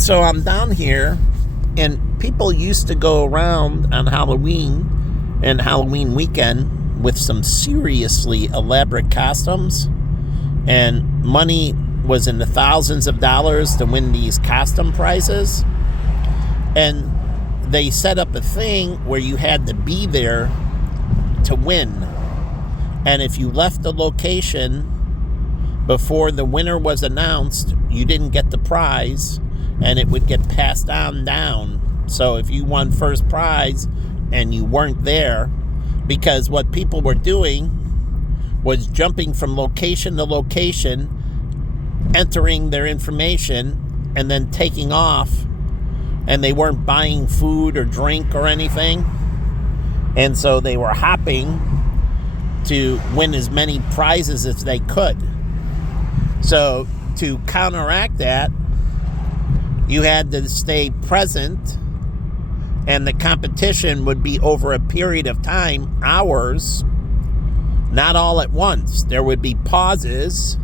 So I'm down here, and people used to go around on Halloween and Halloween weekend with some seriously elaborate costumes, and money was in the thousands of dollars to win these costume prizes. And they set up a thing where you had to be there to win. And if you left the location before the winner was announced, you didn't get the prize, and it would get passed on down. So if you won first prize and you weren't there, because what people were doing was jumping from location to location, entering their information, and then taking off, and they weren't buying food or drink or anything. And so they were hopping to win as many prizes as they could. So to counteract that, you had to stay present, and the competition would be over a period of time, hours, not all at once. There would be pauses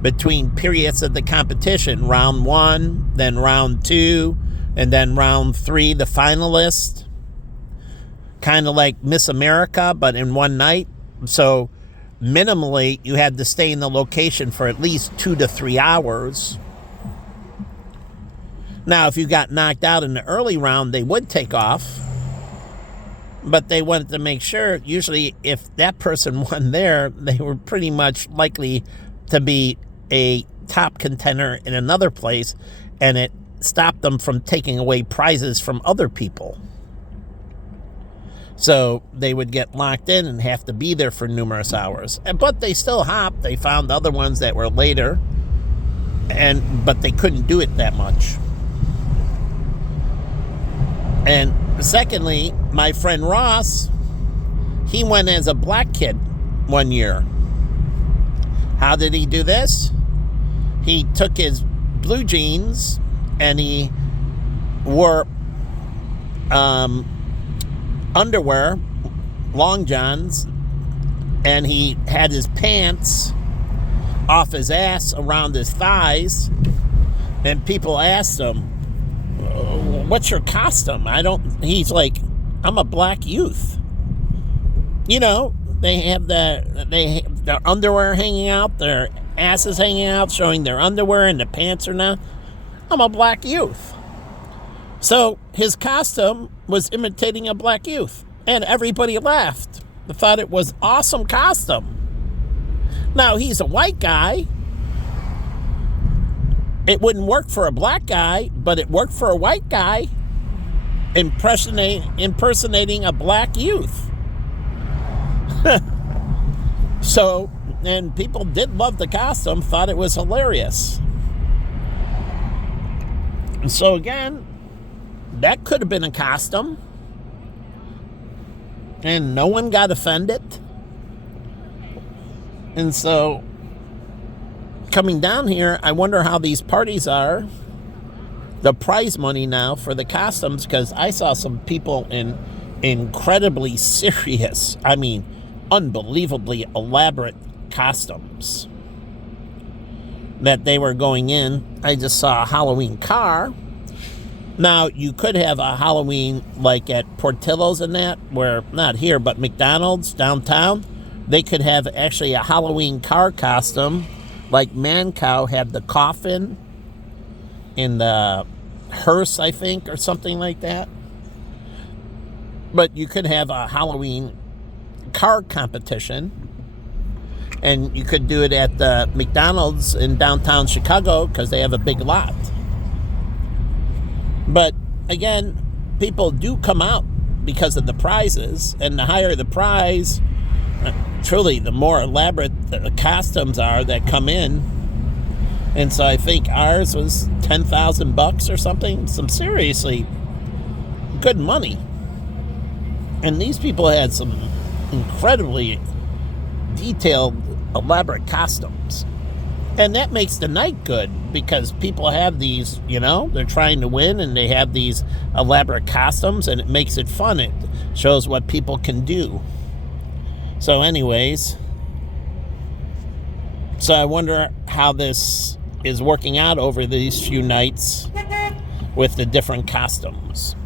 between periods of the competition, round 1, then round 2, and then round 3, the finalist. Kind of like Miss America, but in one night. So minimally, you had to stay in the location for at least 2 to 3 hours. Now, if you got knocked out in the early round, they would take off. But they wanted to make sure, usually if that person won there, they were pretty much likely to be a top contender in another place, and it stopped them from taking away prizes from other people. So they would get locked in and have to be there for numerous hours. But they still hopped. They found other ones that were later, but they couldn't do it that much. And secondly, my friend Ross, he went as a black kid one year. How did he do this? He took his blue jeans and he wore underwear, long johns, and he had his pants off his ass around his thighs. And people asked him, "What's your costume?" He's like, "I'm a black youth." You know, they have their underwear hanging out, their asses hanging out, showing their underwear, and the pants are not. I'm a black youth. So his costume was imitating a black youth, and everybody laughed. They thought it was awesome costume. Now, he's a white guy. It wouldn't work for a black guy, but it worked for a white guy impersonating a black youth. So, and people did love the costume, thought it was hilarious. And so again, that could have been a costume, and no one got offended. And so, coming down here, I wonder how these parties are. The prize money now for the costumes, because I saw some people in incredibly serious, unbelievably elaborate costumes that they were going in. I just saw a Halloween car. Now, you could have a Halloween like at Portillo's and that, where, not here, but McDonald's downtown. They could have actually a Halloween car costume, like Mancow had the coffin in the hearse, I think, or something like that. But you could have a Halloween car competition, and you could do it at the McDonald's in downtown Chicago because they have a big lot. But again, people do come out because of the prizes, and the higher the prize, truly, the more elaborate the costumes are that come in. And so I think ours was $10,000 or something, some seriously good money. And these people had some incredibly detailed, elaborate costumes. And that makes the night good, because people have these, they're trying to win, and they have these elaborate costumes, and it makes it fun. It shows what people can do. So anyways, I wonder how this is working out over these few nights with the different costumes.